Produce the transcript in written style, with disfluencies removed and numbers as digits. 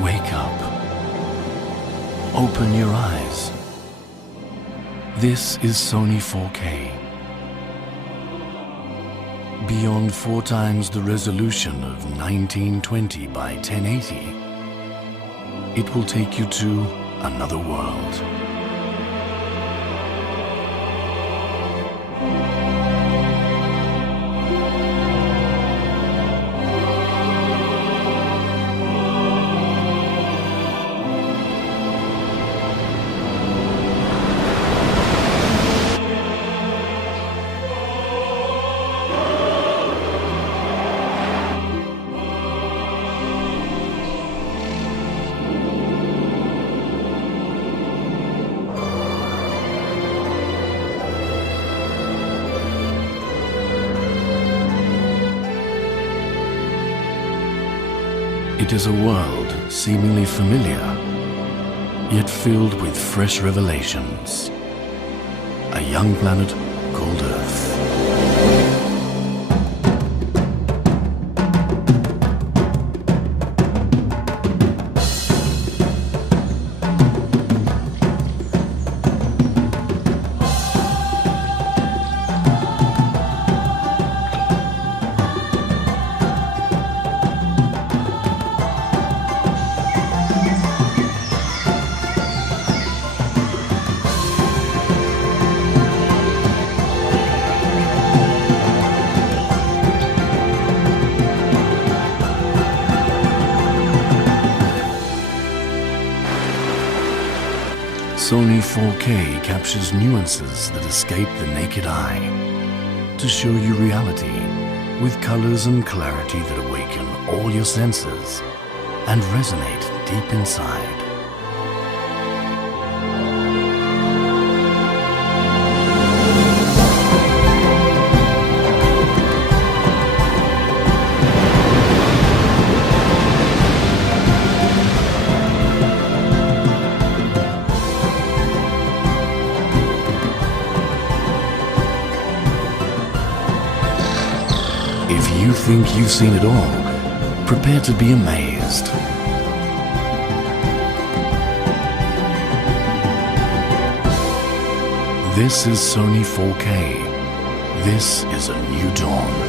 Wake up. Open your eyes. This is Sony 4K. Beyond 4 times the resolution of 1920 by 1080, it will take you to another world. It is a world seemingly familiar, yet filled with fresh revelations. A young planet called Earth. Sony 4K captures nuances that escape the naked eye to show you reality with colors and clarity that awaken all your senses and resonate deep inside. If you think you've seen it all, prepare to be amazed. This is Sony 4K. This is a new dawn.